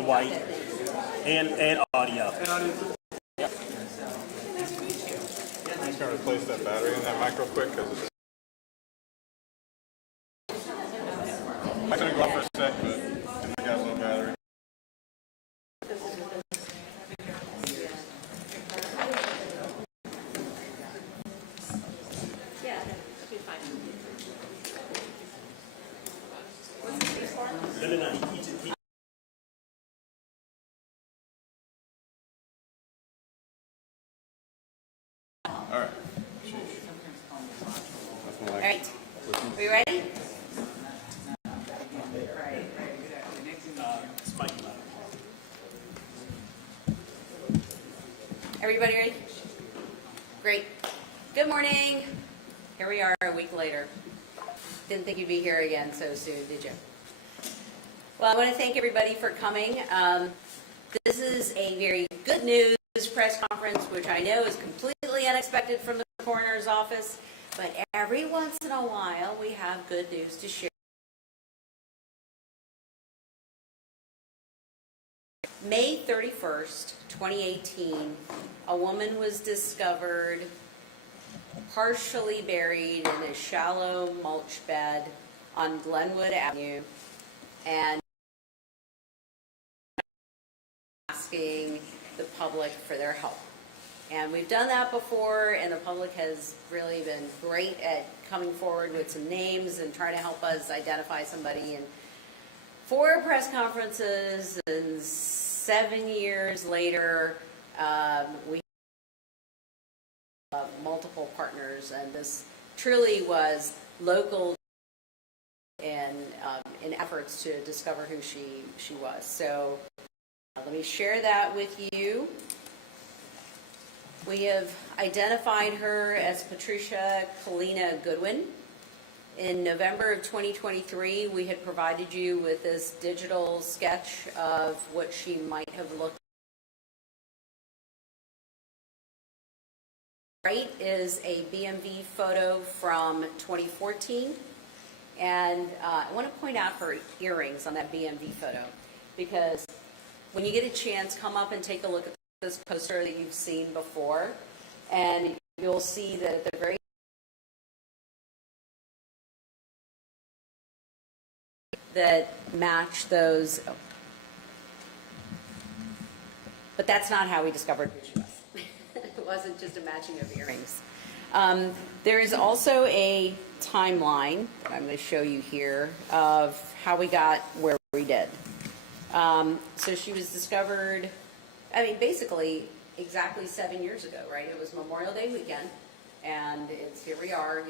and white, and audio. I'm just going to replace that battery in that mic real quick because it's. I'm going to go off for a sec, but I got a little battery. All right. All right. Are we ready? Everybody ready? Great. Good morning. Here we are a week later. Didn't think you'd be here again so soon, did you? Well, I want to thank everybody for coming. This is a very good news press conference, which I know is completely unexpected from the coroner's office, but every once in a while we have good news to share. May 31st, 2018, a woman was discovered partially buried in a shallow mulch bed on Glenwood Avenue and asking the public for their help. And we've done that before, and the public has really been great at coming forward with some names and trying to help us identify somebody. And 4 press conferences and 7 years later, we have multiple partners, and this truly was local in efforts to discover who she was. So let me share that with you. We have identified her as Patricia Kalina Goodwin. In November of 2023, we had provided you with this digital sketch of what she might have looked like. Right is a BMV photo from 2014. And I want to point out her earrings on that BMV photo, because when you get a chance, come up and take a look at this poster that you've seen before, and you'll see that at the very that match those. But that's not how we discovered who she was. It wasn't just a matching of earrings. There is also a timeline that I'm going to show you here of how we got where we did. So she was discovered, basically exactly 7 years ago, right? It was Memorial Day weekend, and here we are,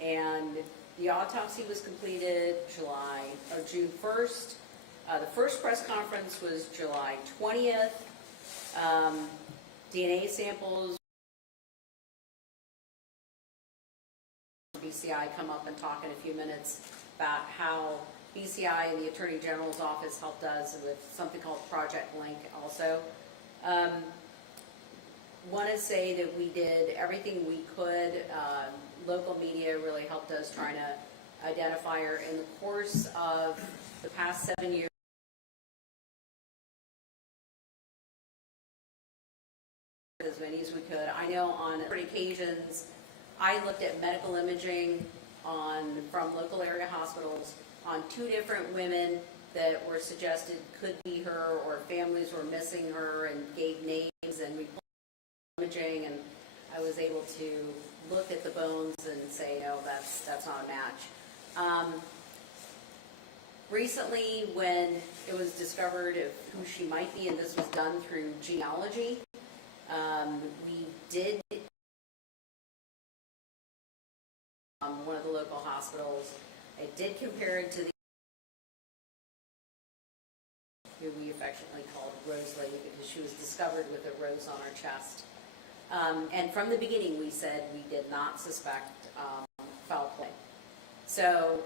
and the autopsy was completed June 1st. The first press conference was July 20th. DNA samples, BCI come up and talk in a few minutes about how BCI and the Attorney General's office helped us with something called Project Link also. Want to say that we did everything we could. Local media really helped us trying to identify her. In the course of the past 7 years, as many as we could. I know on different occasions I looked at medical imaging from local area hospitals on 2 different women that were suggested could be her, or families were missing her and gave names, and we pulled imaging, and I was able to look at the bones and say, no, that's not a match. Recently, when it was discovered of who she might be, and this was done through genealogy, we did one of the local hospitals. It did compare it to the who we affectionately called Rose Lady, because she was discovered with a rose on her chest. And from the beginning, we said we did not suspect foul play. So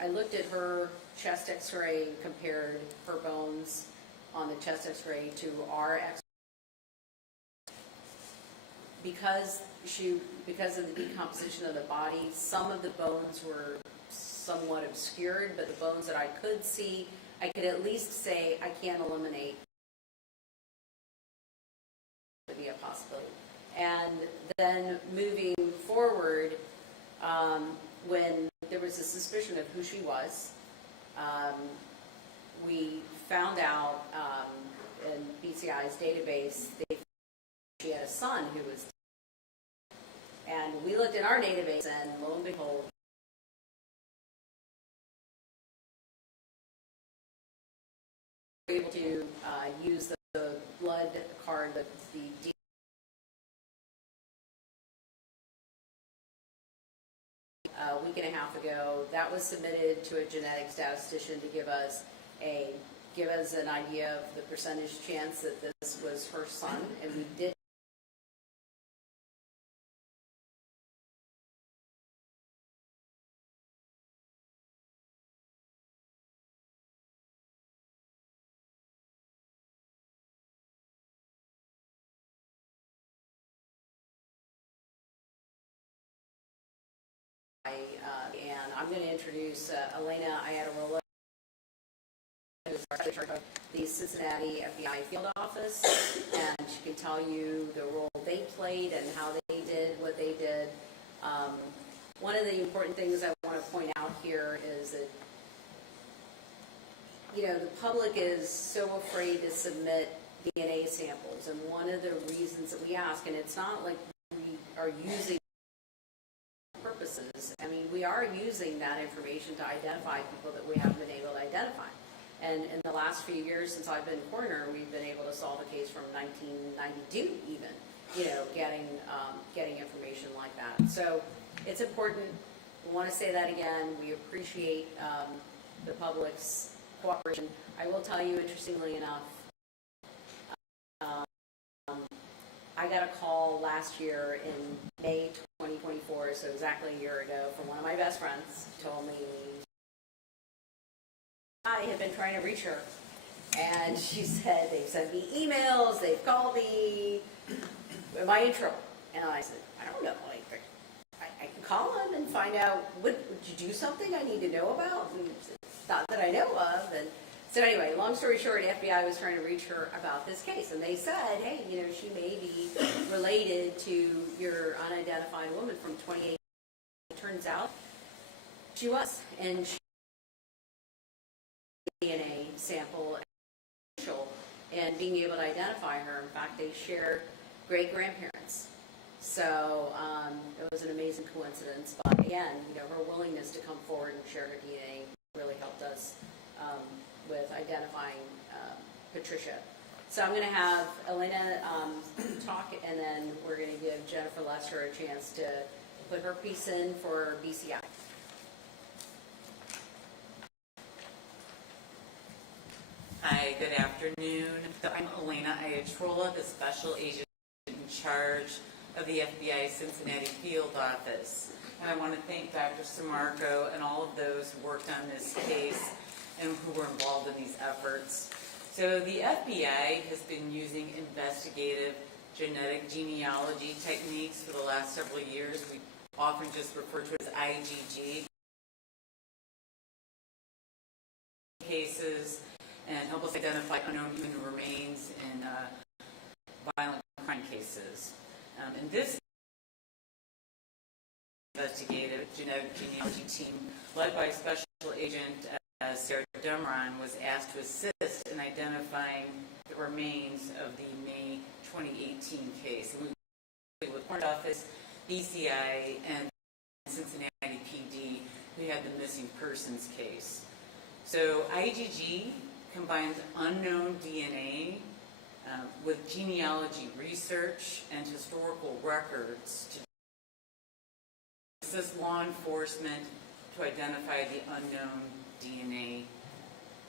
I looked at her chest X-ray and compared her bones on the chest X-ray to our X-ray. Because of the decomposition of the body, some of the bones were somewhat obscured, but the bones that I could see, I could at least say I can't eliminate to be a possibility. And then moving forward, when there was a suspicion of who she was, we found out in BCI's database she had a son who was, and we looked in our database, and lo and behold, we were able to use the blood card, the a week and a half ago. That was submitted to a genetic statistician to give us an idea of the percentage chance that this was her son, and we did. And I'm going to introduce Elena Iadarola, who's the Cincinnati FBI field office, and she can tell you the role they played and how they did what they did. One of the important things I want to point out here is that, the public is so afraid to submit DNA samples, and one of the reasons that we ask, and it's not like we are using purposes. I mean, we are using that information to identify people that we haven't been able to identify. And in the last few years since I've been coroner, we've been able to solve a case from 1992 even, getting information like that. So it's important. We want to say that again. We appreciate the public's cooperation. I will tell you, interestingly enough, I got a call last year in May 2024, so exactly a year ago, from one of my best friends. Told me I had been trying to reach her, and she said they've sent me emails, they've called me. Am I in trouble? And I said, I don't know. I can call them and find out. Would you do something I need to know about? And not that I know of. And so anyway, long story short, FBI was trying to reach her about this case, and they said, hey, she may be related to your unidentified woman from 2018. It turns out she was, and she DNA sample and being able to identify her. In fact, they share great grandparents. So it was an amazing coincidence. But again, her willingness to come forward and share her DNA really helped us with identifying Patricia. So I'm going to have Elena talk, and then we're going to give Jennifer Lester a chance to put her piece in for BCI. Hi, good afternoon. So I'm Elena Iadarola, the Special Agent in charge of the FBI Cincinnati Field Office. And I want to thank Dr. Samarco and all of those who worked on this case and who were involved in these efforts. So the FBI has been using investigative genetic genealogy techniques for the last several years. We often just refer to it as IgG cases, and help us identify unknown human remains in violent crime cases. In this investigative genetic genealogy team, led by Special Agent Sarah Dumron, was asked to assist in identifying the remains of the May 2018 case. And we worked with Court Office, BCI, and Cincinnati PD, who had the missing persons case. So IgG combines unknown DNA with genealogy research and historical records to assist law enforcement to identify the unknown DNA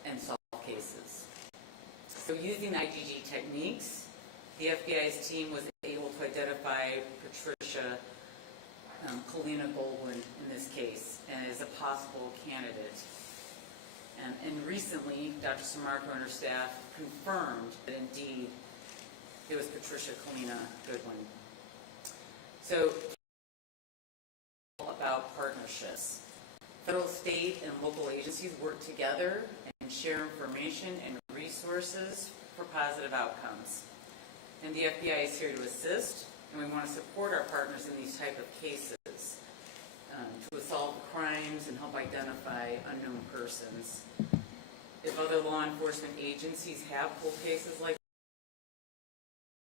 and solve cases. So using IgG techniques, the FBI's team was able to identify Patricia Kalina Goldwyn in this case as a possible candidate. And recently, Dr. Samarco and her staff confirmed that indeed it was Patricia Kalina Goodwin. So, about partnerships. Federal, state, and local agencies work together and share information and resources for positive outcomes. And the FBI is here to assist, and we want to support our partners in these type of cases to solve crimes and help identify unknown persons. If other law enforcement agencies have cold cases like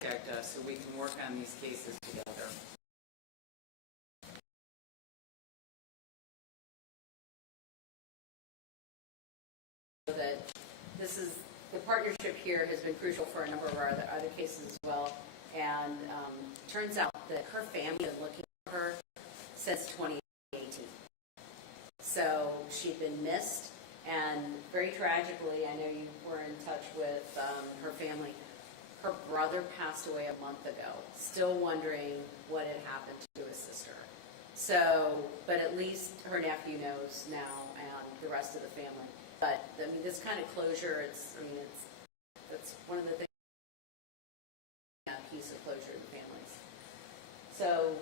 this, contact us so we can work on these cases together. That this is, the partnership here has been crucial for a number of our other cases as well. And turns out that her family has been looking for her since 2018. So she'd been missed, and very tragically, I know you were in touch with her family. Her brother passed away a month ago, still wondering what had happened to his sister. So, but at least her nephew knows now, and the rest of the family. But I mean, this kind of closure, that's one of the things, a piece of closure to families. So,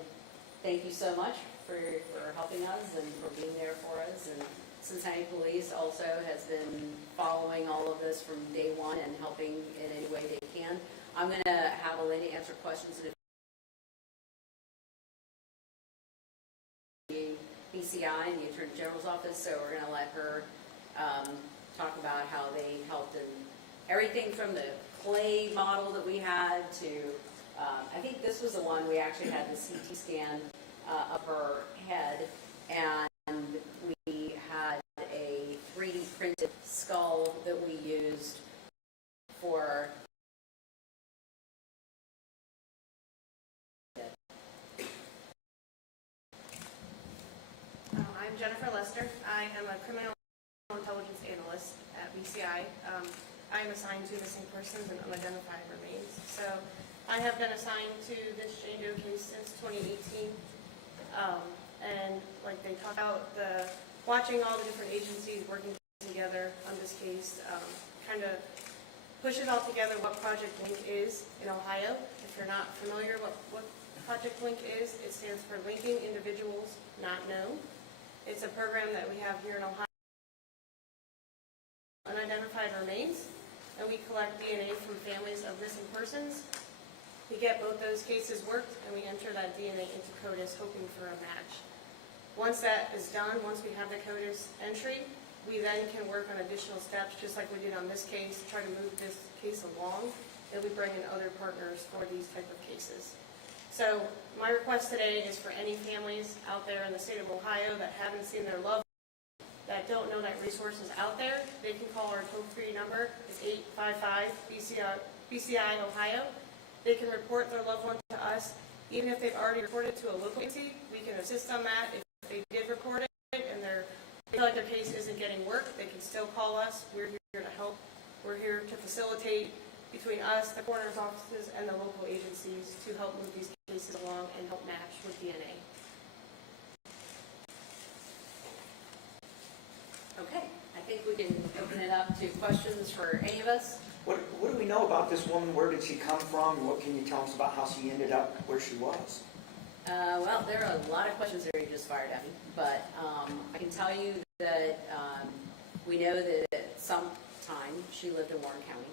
thank you so much for helping us and for being there for us. And Cincinnati Police also has been following all of this from day one and helping in any way they can. I'm going to have a lady answer questions in the BCI and the Attorney General's office, so we're going to let her talk about how they helped in everything from the clay model that we had to, I think this was the one we actually had the CT scan of her head, and we had a 3D printed skull that we used for I'm Jennifer Lester. I am a criminal intelligence analyst at BCI. I am assigned to missing persons and unidentified remains. So I have been assigned to this Jane Doe case since 2018. And like they talk about, watching all the different agencies working together on this case kind of pushes all together what Project Link is in Ohio. If you're not familiar what Project Link is, it stands for Linking Individuals Not Known. It's a program that we have here in Ohio, unidentified remains, and we collect DNA from families of missing persons. We get both those cases worked, and we enter that DNA into CODIS hoping for a match. Once that is done, once we have the CODIS entry, we then can work on additional steps, just like we did on this case, to try to move this case along, and we bring in other partners for these type of cases. So my request today is for any families out there in the state of Ohio that haven't seen their loved ones, that don't know that resource is out there, they can call our toll-free number. It's 855-BCI Ohio. They can report their loved one to us. Even if they've already reported to a local agency, we can assist on that. If they did report it and they feel like their case isn't getting work, they can still call us. We're here to help. We're here to facilitate between us, the coroner's offices, and the local agencies to help move these cases along and help match with DNA. Okay, I think we can open it up to questions for any of us. What do we know about this woman? Where did she come from? What can you tell us about how she ended up where she was? Well, there are a lot of questions that you just fired at me, but I can tell you that we know that at some time she lived in Warren County,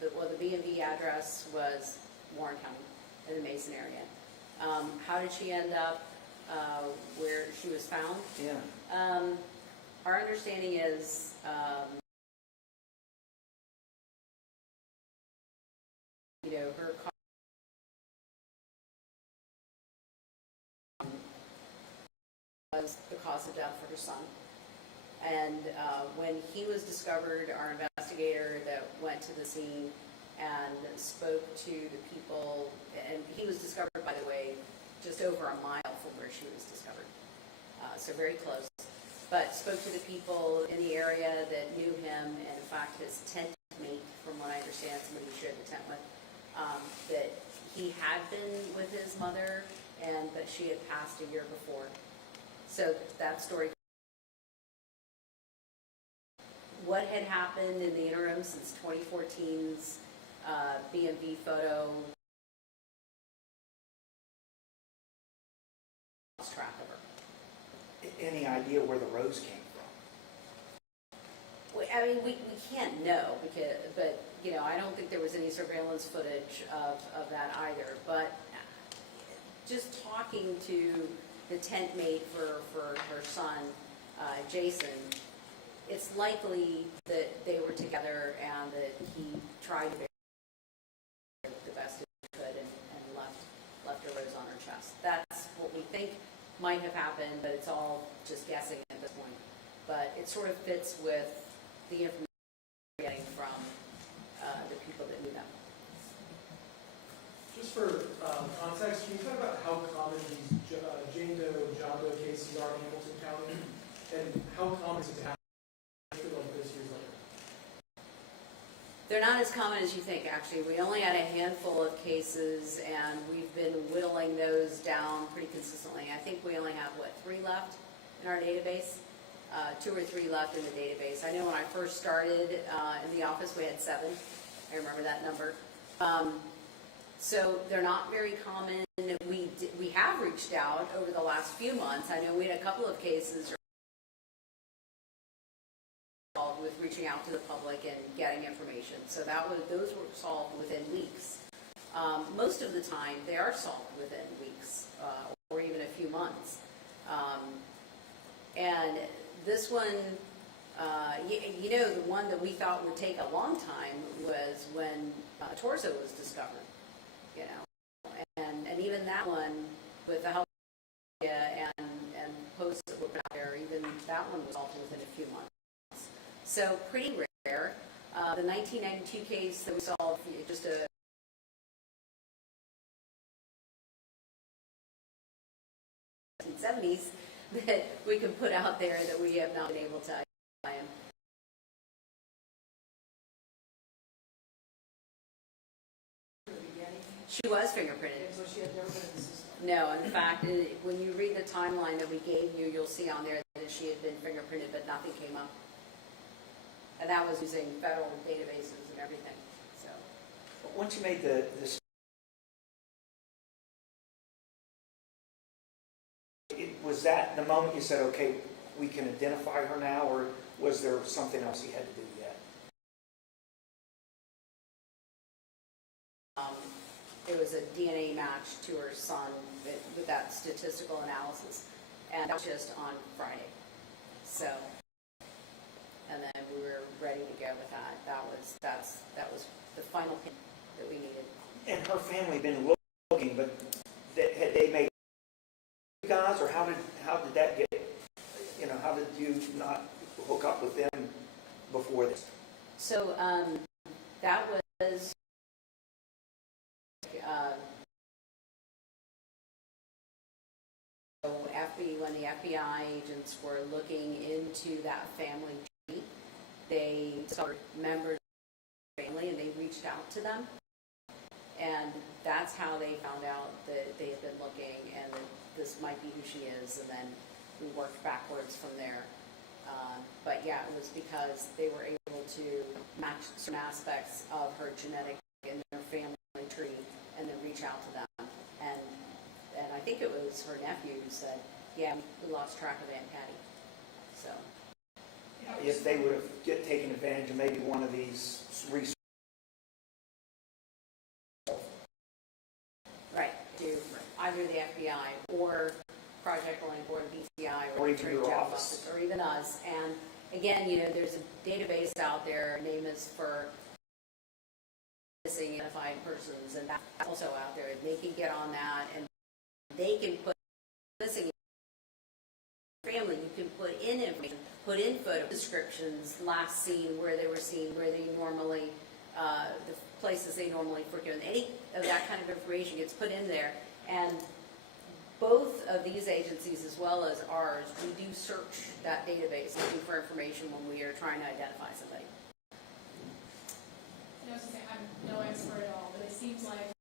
the B&B address was Warren County in the Mason area. How did she end up where she was found? Yeah. Our understanding is her car was the cause of death for her son. And when he was discovered, our investigator that went to the scene and spoke to the people, and he was discovered, by the way, just over a mile from where she was discovered, so very close. But spoke to the people in the area that knew him, and in fact his tent mate, from what I understand, somebody he shared the tent with, that he had been with his mother, but she had passed a year before. So that story. What had happened in the interim since 2014's B&B photo track of her. Any idea where the rose came from? I mean, we can't know because, but, you know, I don't think there was any surveillance footage of that either. But just talking to the tent mate for her son, Jason, it's likely that they were together and that he tried to do the best he could and left a rose on her chest. That's what we think might have happened, but it's all just guessing at this point. But it sort of fits with the information we're getting from the people that knew them. Just for context, can you talk about how common these Jane Doe, John Doe cases are in Hamilton County, and how common is it to have like this years later? They're not as common as you think, actually. We only had a handful of cases, and we've been whittling those down pretty consistently. I think we only have, 3 left in our database? 2 or 3 left in the database. I know when I first started in the office, we had 7. I remember that number. So they're not very common. We have reached out over the last few months. I know we had a couple of cases with reaching out to the public and getting information. So those were solved within weeks. Most of the time, they are solved within weeks or even a few months. And this one, you know, the one that we thought would take a long time was when a torso was discovered. You know, and even that one with the help and posts that were out there, even that one was solved within a few months. So pretty rare. The 1992 case that we solved, just a 1970s that we can put out there that we have not been able to identify him. She was fingerprinted. So she had never been in the system. No, in fact, when you read the timeline that we gave you, you'll see on there that she had been fingerprinted, but nothing came up. And that was using federal databases and everything. So Once you made this, was that the moment you said, okay, we can identify her now, or was there something else you had to do yet? There was a DNA match to her son with that statistical analysis, and that was just on Friday. So, and then we were ready to go with that. That was the final hint that we needed. And her family been looking, but had they made you guys, or how did that get? You know, how did you not hook up with them before this? So that was. When the FBI agents were looking into that family tree, they discovered members of the family and they reached out to them. And that's how they found out that they had been looking and that this might be who she is. And then we worked backwards from there. But yeah, it was because they were able to match certain aspects of her genetic and their family tree and then reach out to them. And I think it was her nephew who said, yeah, we lost track of Aunt Patty. So If they would have taken advantage of maybe one of these resources. right, to either the FBI or Project Line or BCI Or the even Attorney your General's office. or even us. And again, you know, there's a database out there. Name is for missing identified persons, and that's also out there. They can get on that, and they can put missing family. You can put in information, put in photo descriptions, last seen, where they were seen, where they normally, the places they normally frequent. Any of that kind of information gets put in there, and both of these agencies, as well as ours, we do search that database looking for information when we are trying to identify somebody. I was gonna say, I'm no expert at all, but it seems like,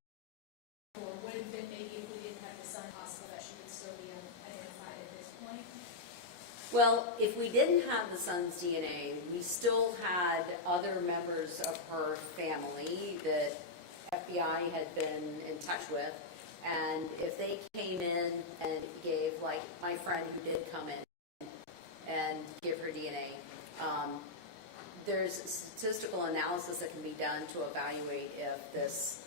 or would have been maybe if we didn't have the son possible that she would still be identified at this point. Well, if we didn't have the son's DNA, we still had other members of her family that FBI had been in touch with, and if they came in and gave like like my friend who did come in and give her DNA, there's statistical analysis that can be done to evaluate if this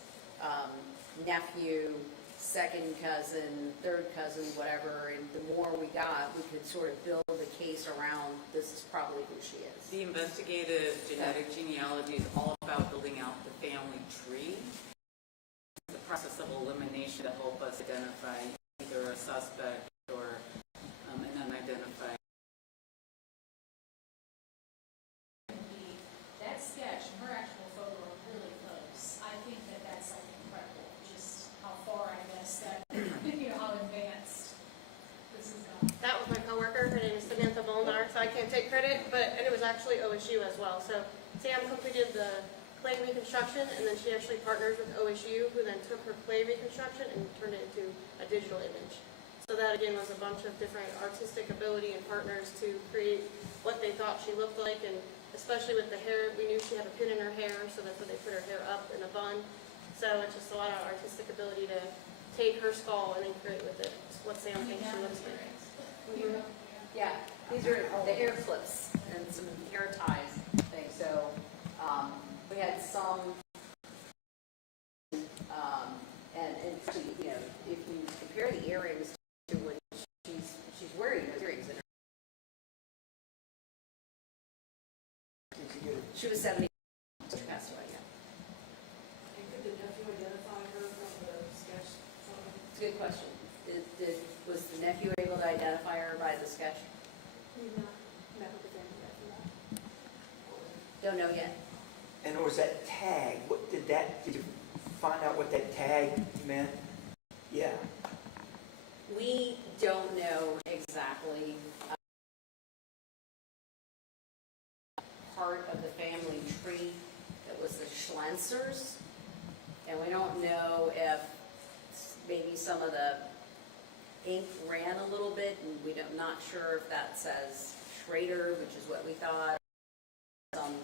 nephew, second cousin, third cousin, whatever, and the more we got, we could sort of build the case around this is probably who she is. The investigative genetic genealogy is all about building out the family tree. The process of elimination to help us identify either a suspect or an unidentified. That sketch and her actual photo are really close. I think that that's like incredible, just how far, I guess, that, you know, how advanced this has gone. That was my coworker. Her name is Samantha Molnar, so I can't take credit, and it was actually OSU as well. So Sam completed the clay reconstruction, and then she actually partners with OSU, who then took her clay reconstruction and turned it into a digital image. So that again was a bunch of different artistic ability and partners to create what they thought she looked like, and especially with the hair, we knew she had a pin in her hair, so that's why they put her hair up in a bun. So it's just a lot of artistic ability to take her skull and then create with it what Sam thinks she looks like. Mhm. Yeah, these are the hair clips and some hair ties things. So we had some, and you know, if you compare the earrings to when she's wearing those earrings, in her, she was 70. She passed away. Yeah. Could the nephew identify her from the sketch photo? It's a good question. Was the nephew able to identify her by the sketch? We've not met with the family yet for that. Don't know yet. And was that tag, what did you find out what that tag meant? Yeah. We don't know exactly part of the family tree that was the Schlensers, and we don't know if maybe some of the ink ran a little bit, and we don't, not sure if that says Schrader, which is what we thought. Some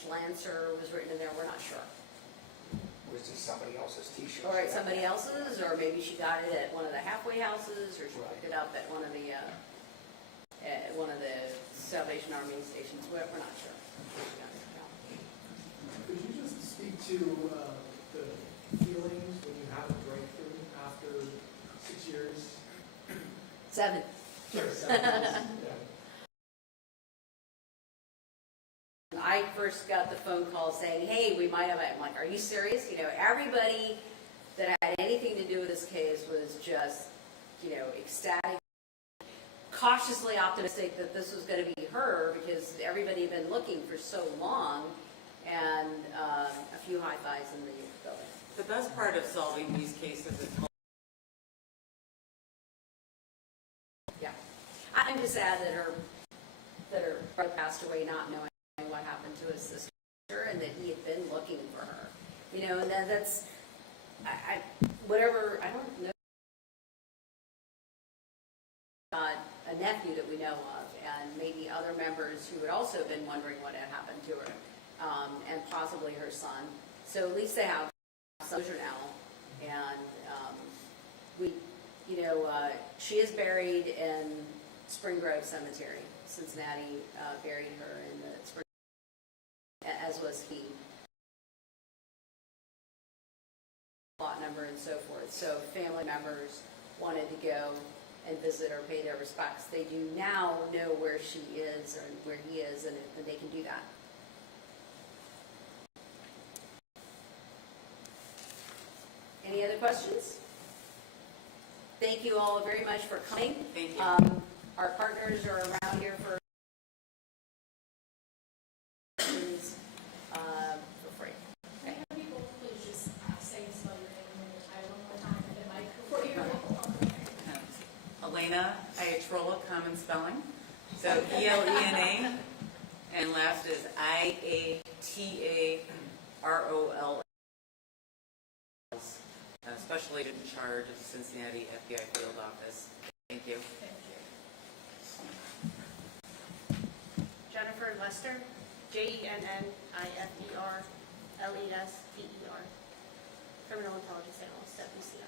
Schlancer was written in there, we're not sure. Was this somebody else's t-shirt? Or at somebody else's, or maybe she got it at one of the halfway houses, or she picked it up at one of the Salvation Army stations. We're not sure. Could you just speak to the feelings when you have a breakthrough after 6 years? 7. Sorry, 7 years. Yeah. I first got the phone call saying, hey, we might have it. I'm like, are you serious? You know, everybody that had anything to do with this case was just, you know, ecstatic, cautiously optimistic that this was going to be her because everybody had been looking for so long, and a few high fives in the building. The best part of solving these cases is Yeah. I'm just sad that her brother passed away not knowing what happened to his sister and that he had been looking for her. You know, and that's, I don't know, a nephew that we know of, and maybe other members who had also been wondering what had happened to her, and possibly her son. So at least they have some closure now, and she is buried in Spring Grove Cemetery. Cincinnati buried her in the Spring, as was he. Lot number and so forth. So family members wanted to go and visit or pay their respects. They do now know where she is or where he is, and they can do that. Any other questions? Thank you all very much for coming. Thank you. Our partners are around here for questions for free. Can people please just say and spell your name and your title one more time, and then Mike, before you go? Elena Iatrola, common spelling. So E-L-E-N-A, and last is I-A-T-A-R-O-L. Special agent in charge of the Cincinnati FBI field office. Thank you. Thank you. Jennifer Lester, JENNIFERLESTER, criminal intelligence analyst at BCI.